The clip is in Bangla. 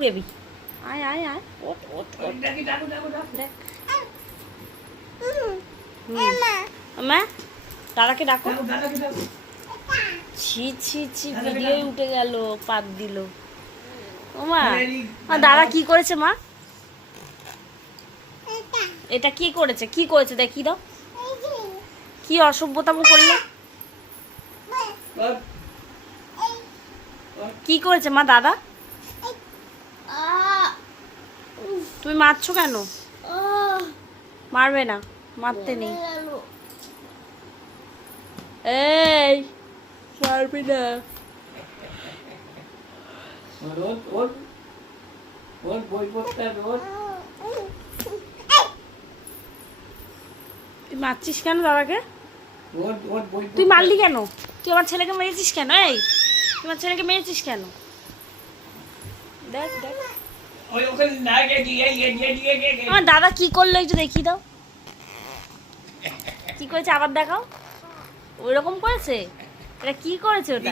বেবি আয় আয় আয় ওঠ ওঠ ওঠ দেখ মা দাদাকে ডাকো ছি ছি ছি ভিডিওই উঠে গেল পাত দিল ও মা দাদা কি করেছে মা এটা কি করেছে দেখি দাও কি অসভ্যতাম করলো কি করেছে মা দাদা তুমি মারছো কেন মারবে না মারতে নেই এই মারবি না তুই মারছিস কেন দাদাকে তুই মারলি কেন তুই আমার ছেলেকে মেরেছিস কেন এই তোমার ছেলেকে মেরেছিস কেন দেখ দেখ আমার দাদা কি করলো একটু দেখিয়ে দাও কি করেছে আবার দেখাও ওইরকম করেছে এটা কি করেছে ওটা